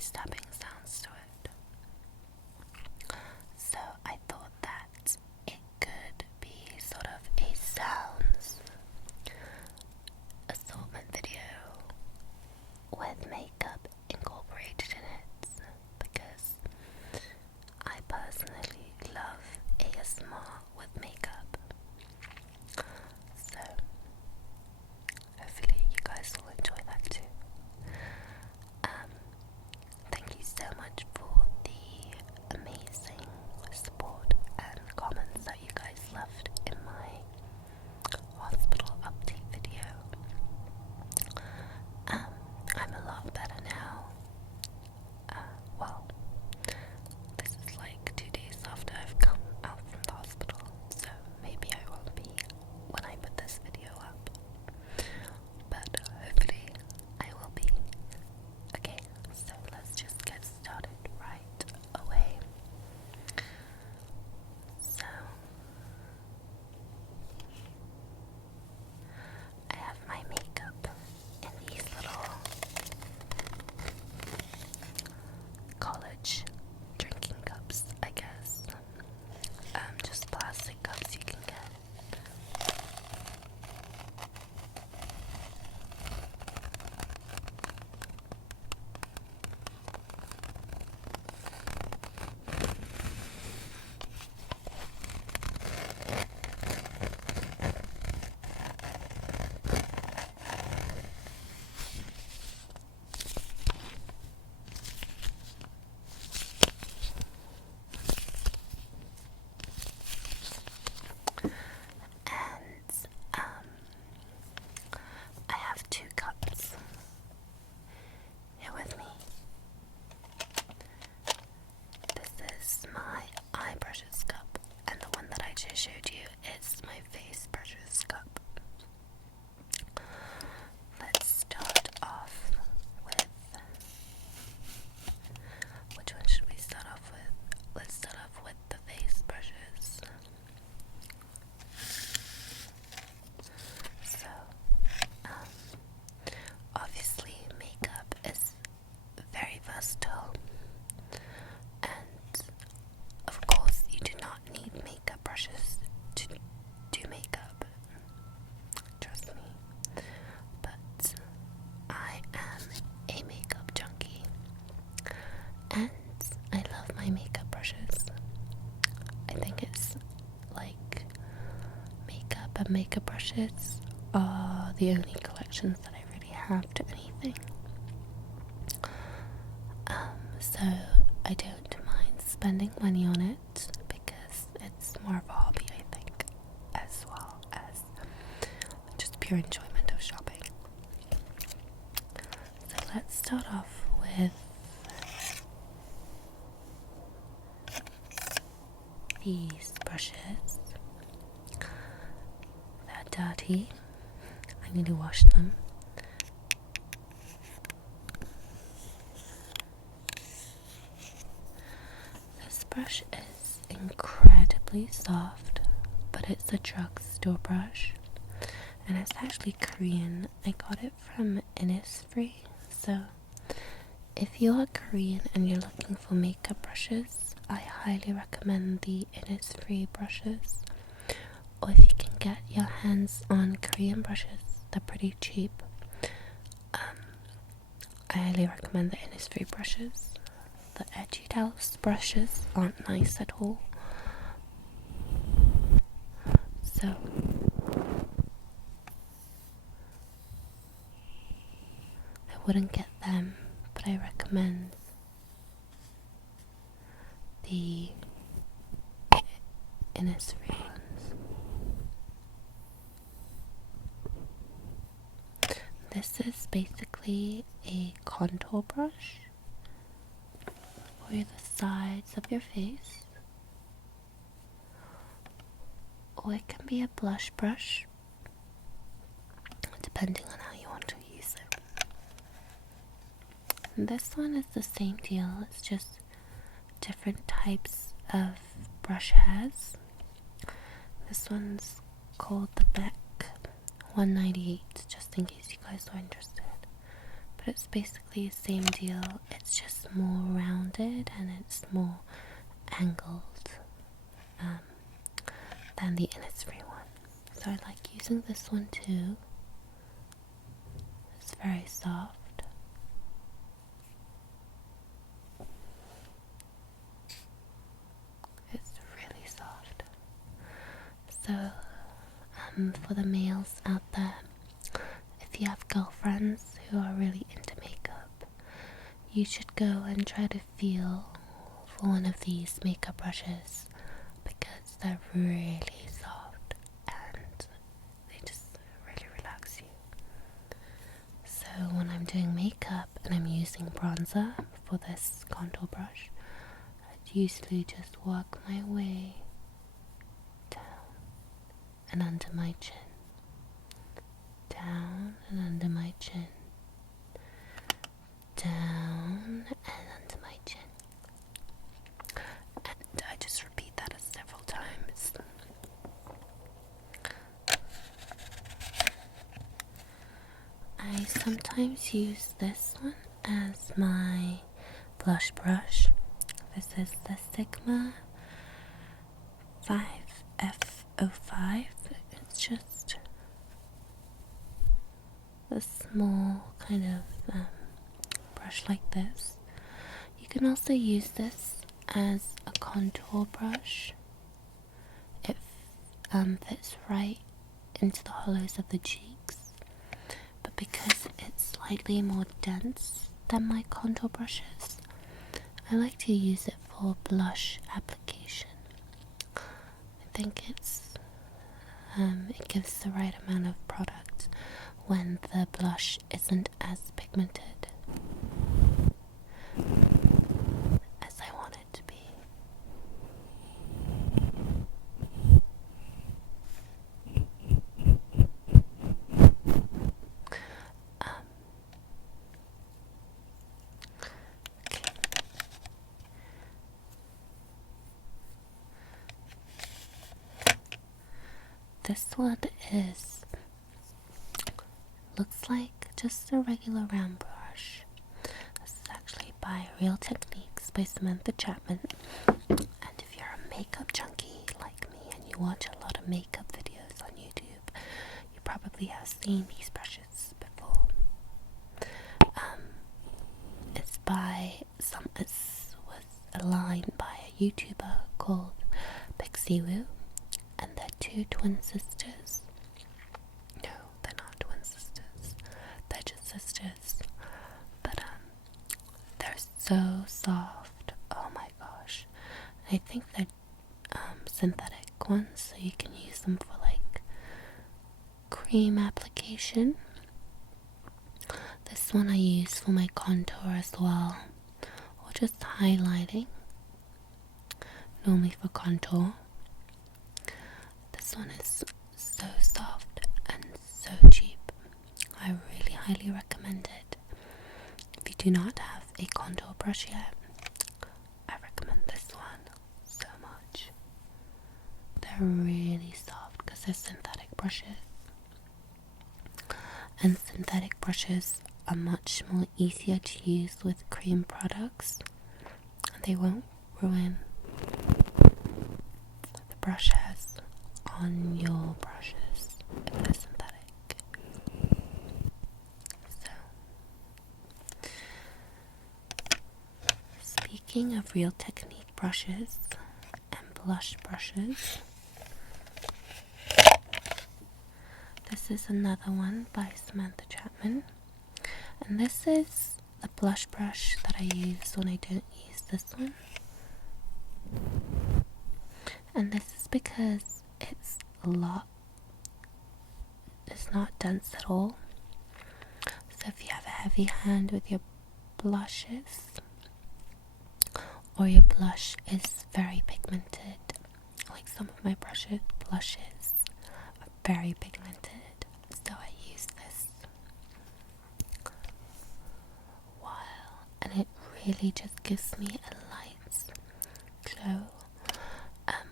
nice tapping sounds to it. So I thought that it could be sort of a sounds assortment video with makeup incorporated in it, because I personally love ASMR with makeup. So hopefully you guys will enjoy that too. Thank you so much for the amazing support and comments that you guys left in my hospital update video. I'm a lot better now. Well, this is like 2 days after I've come out from the hospital, so maybe I won't be when I put this video up, but hopefully I will be. Okay, so let's just get started right away. So I have my makeup in these little college drinking cups, I guess. Just plastic cups you can get. I have 2 cups here with me. This is my eye brushes cup, and the one that I just showed you is my face brushes cup. Let's start off with, which one should we start off with? Let's start off with the face brushes. So, obviously makeup is very versatile, and of course you do not need makeup brushes to do makeup, trust me, but I am a makeup junkie, and I love my makeup brushes. I think it's like makeup and makeup brushes are the only collections that I really have to anything. So I don't mind spending money on it because it's more of a hobby, I think, as well as just pure enjoyment of shopping. So let's start off with these brushes. They're dirty. I need to wash them. This brush is incredibly soft, but it's a drugstore brush, and it's actually Korean. I got it from Innisfree, so if you are Korean and you're looking for makeup brushes, I highly recommend the Innisfree brushes. Or if you can get your hands on Korean brushes, they're pretty cheap. I highly recommend the Innisfree brushes. The Etude brushes aren't nice at all. So I wouldn't get them, but I recommend the Innisfree ones. This is basically a contour brush for the sides of your face, or it can be a blush brush, depending on how you want to use it. And this one is the same deal, it's just different types of brush heads. This one's called the Beck 198, just in case you guys are interested. but it's basically the same deal. It's just more rounded and it's more angled than the Innisfree one. So I like using this one too. It's very soft. It's really soft. So for the males out there, if you have girlfriends who are really into makeup, you should go and try to feel for one of these makeup brushes because they're really soft and they just really relax you. So when I'm doing makeup and I'm using bronzer for this contour brush, I'd usually just work my way down and under my chin, down and under my chin, down and under my chin. And I just repeat that several times. I sometimes use this one as my blush brush. This is the Sigma 5F05. It's just a small kind of brush like this. You can also use this as a contour brush. It fits right into the hollows of the cheeks, but because it's slightly more dense than my contour brushes, I like to use it for blush application. I think it gives the right amount of product when the blush isn't as pigmented as I want it to be. This one looks like just a regular round brush. This is actually by Real Techniques by Samantha Chapman. And if you're a makeup junkie like me and you watch a lot of makeup videos on YouTube, you probably have seen these brushes before. It was a line by a YouTuber called Pixie Woo, and they're two twin sisters. No, they're not twin sisters. They're just sisters. But they're so soft. Oh my gosh. I think they're synthetic ones, so you can use them for like cream application. This one I use for my contour as well, or just highlighting, normally for contour. This one is so soft and so cheap. I really highly recommend it. If you do not have a contour brush yet, I recommend this one so much. They're really soft because they're synthetic brushes. And synthetic brushes are much more easier to use with cream products. They won't ruin the brush hairs on your brushes if they're synthetic. So, speaking of Real Technique brushes and blush brushes, this is another one by Samantha Chapman, and this is the blush brush that I use when I don't use this one. And this is because it's not dense at all. So if you have a heavy hand with your blushes, or your blush is very pigmented, like some of my blushes are very pigmented, so I use this while, and it really just gives me a light glow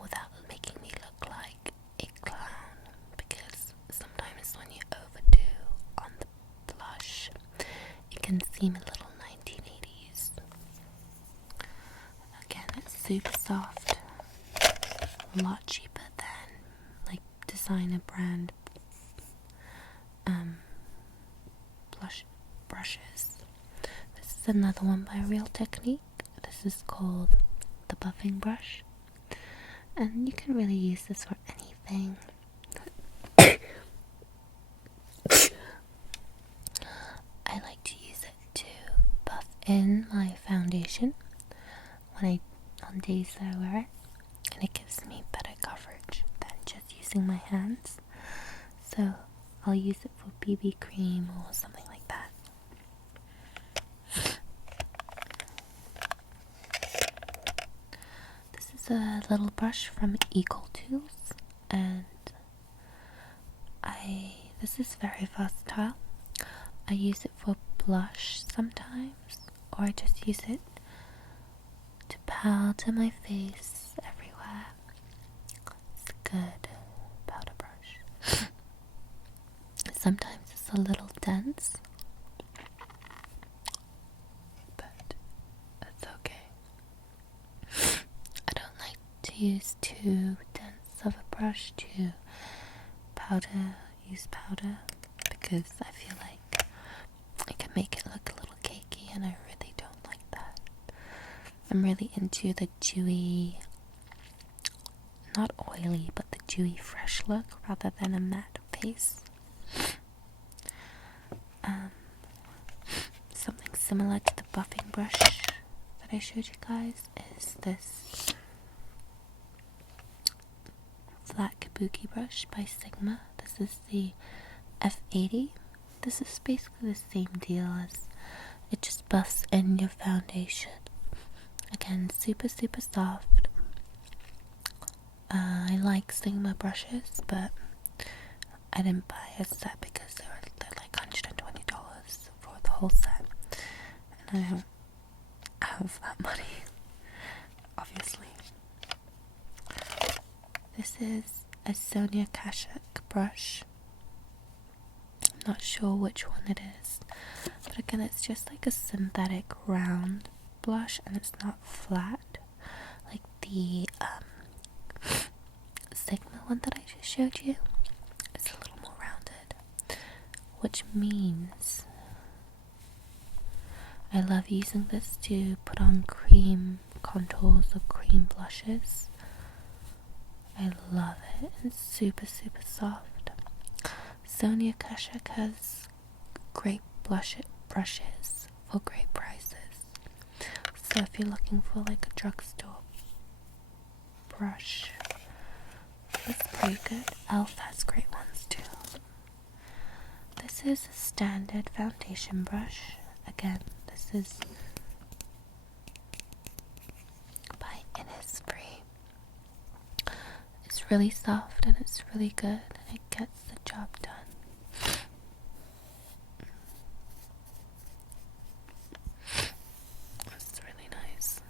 without making me look like a clown, because sometimes when you overdo on the blush, it can can seem a little 1980s. Again, it's super soft, a lot cheaper than like designer brand blush brushes. This is another one by Real Technique. This is called the buffing brush, and you can really use this for anything. I like to use it to buff in my foundation on days that I wear it, and it gives me better coverage than just using my hands. So I'll use it for BB cream or something like that. This is a little brush from Equal Tools, and this is very versatile. I use it for blush sometimes, or I just use it to powder my face everywhere. It's a good powder brush. Sometimes it's a little dense, but that's okay. I don't like to use too dense of a brush to use powder, because I feel like it can make it look a little cakey, and I really don't like that. I'm really into the dewy, not oily, but the dewy fresh look rather than a matte face. Something similar to the buffing brush that I showed you guys is this flat kabuki brush by Sigma. This is the F80. This is basically the same deal as it just buffs in your foundation. Again, super soft. I like Sigma brushes, but I didn't buy a set because they're like $120 for the whole set, and I don't have that money, obviously. This is a Sonia Kashuk brush. I'm not sure which one it is, but again, it's just like a synthetic round blush, and it's not flat like the Sigma one that I just showed you. It's a little more rounded, which means I love using this to put on cream contours or cream blushes. I love it. It's super soft. Sonia Kashuk has great brushes for great prices. So if you're looking for like a drugstore brush, it's pretty good. Elf has great ones too. This is a standard foundation brush. Again, this is by Innisfree. It's really soft and it's really good, and it gets the job done. It's really nice.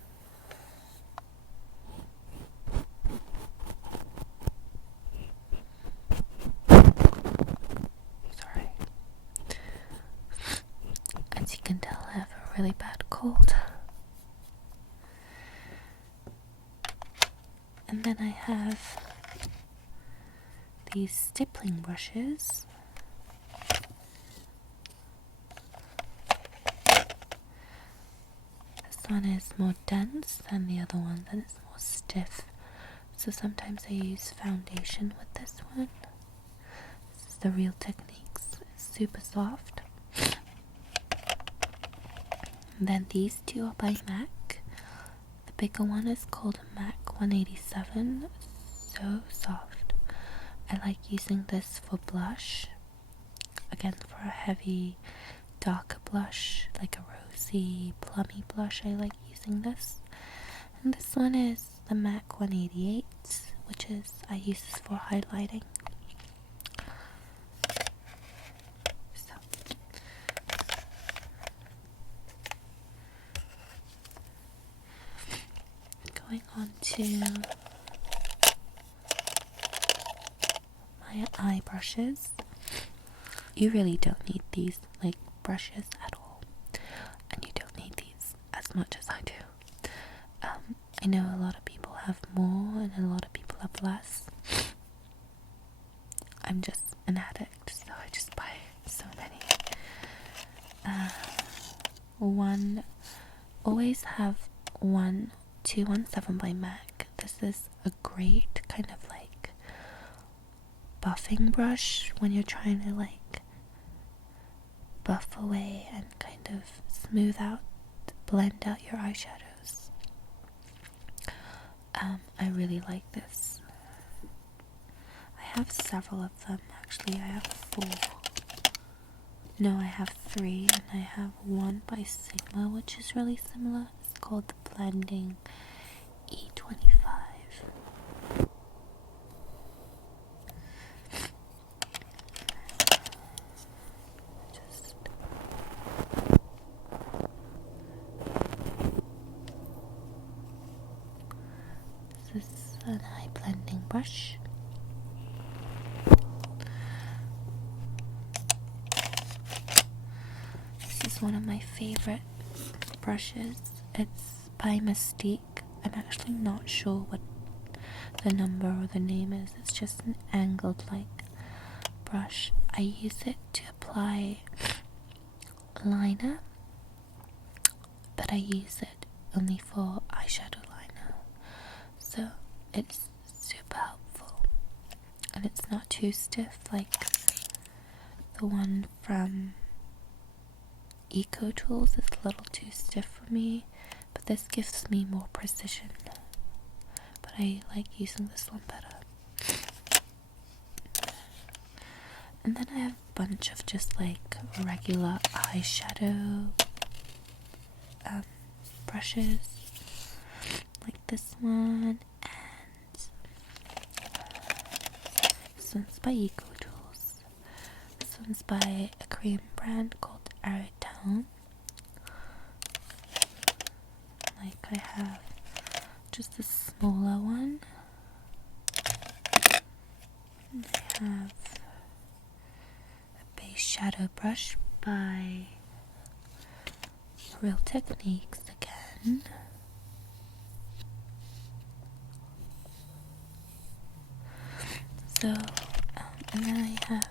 Sorry. As you can tell, I have a really bad cold. And then I have these stippling brushes. This one is more dense than the other one, and it's more stiff. So sometimes I use foundation with this one. This is the Real Techniques. It's super soft. And then these two are by MAC. The bigger one is called MAC 187. So soft. I like using this for blush. Again, for a heavy, darker blush, like a rosy, plummy blush, I like using this. And this one is the MAC 188, which is, I use this for highlighting. So, going on to my eye brushes. You really don't need these like brushes at all. as much as I do. I know a lot of people have more and a lot of people have less. I'm just an addict, so I just buy so many. Always have 217 by MAC. This is a great kind of like buffing brush when you're trying to like buff away and kind of smooth out, blend out your eyeshadows. I really like this. I have several of them actually. I have 4. No, I have 3, and I have one by Sigma, which is really similar. It's called the Blending E25. This is an eye blending brush. This is one of my favorite brushes. It's by Mystique. I'm actually not sure what the number or the name is. It's just an angled like brush. I use it to apply liner, but I use it only for eyeshadow liner. So it's super helpful. And it's not too stiff like the one from Eco Tools. Is a little too stiff for me, but this gives me more precision. But I like using this one better. And then I have a bunch of just like regular eyeshadow brushes, like this one, and this one's by Eco Tools. This one's by a Korean brand called Aritone. Like I have just a smaller one. And I have a base shadow brush by Real Techniques again. So, and then I have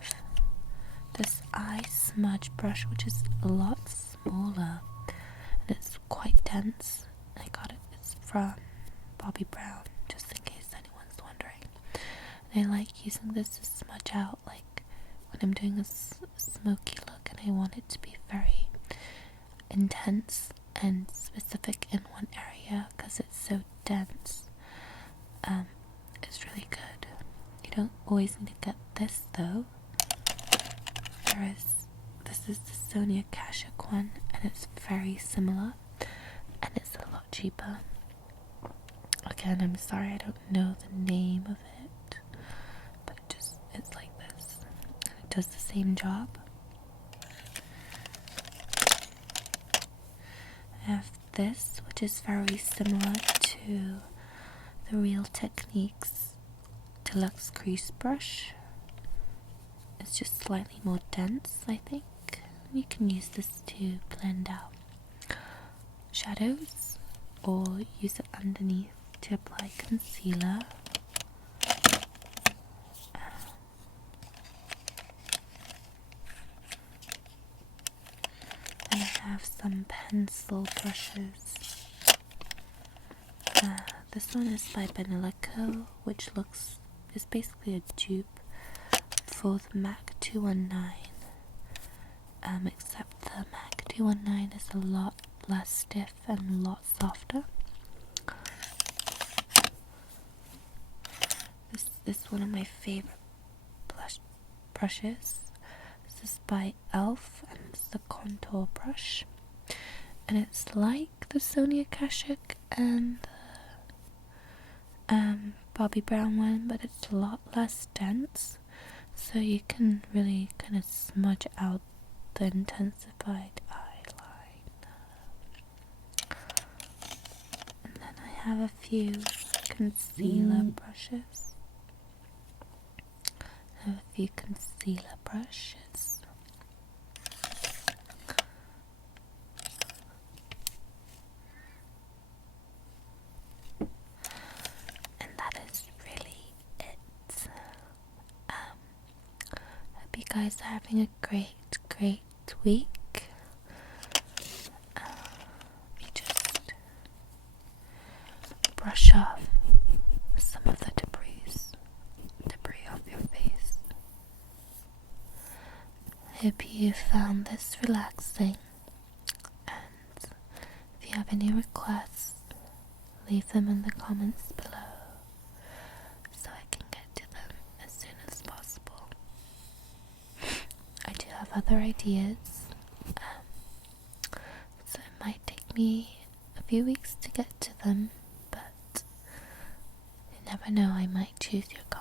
this eye smudge brush, which is a lot smaller and it's quite dense. I got it, it's from Bobbi Brown, just in case anyone's wondering. And I like using this to smudge out, like when I'm doing a smoky look and I want it to be very intense and specific in one area because it's so dense. It's really good. You don't always need to get this though. This is the Sonia Kashuk one, and it's very similar, and it's a lot cheaper. Again, I'm sorry I don't know the name of it, but it's like this, and it does the same job. I have this, which is very similar to the Real Techniques Deluxe Crease Brush. It's just slightly more dense, I think. You can use this to blend out shadows or use it underneath to apply concealer. And I have some pencil brushes. This one is by Benelico, which is basically a dupe for the MAC 219. Except the MAC 219 is a lot less stiff and a lot softer. This is one of my favorite brushes. This is by ELF, and it's the contour brush. And it's like the Sonia Kashuk and Bobbi Brown one, but it's a lot less dense. So you can really kind of smudge out the intensified eyeline. And then I have a few concealer brushes. guys are having a great week. You just brush off some of the debris off your face. Hope you found this relaxing, and if you have any requests, leave them in the comments below so I can get to them as soon as possible. I do have other ideas, so it might take me a few weeks to get to them, but you never know, I might choose your comment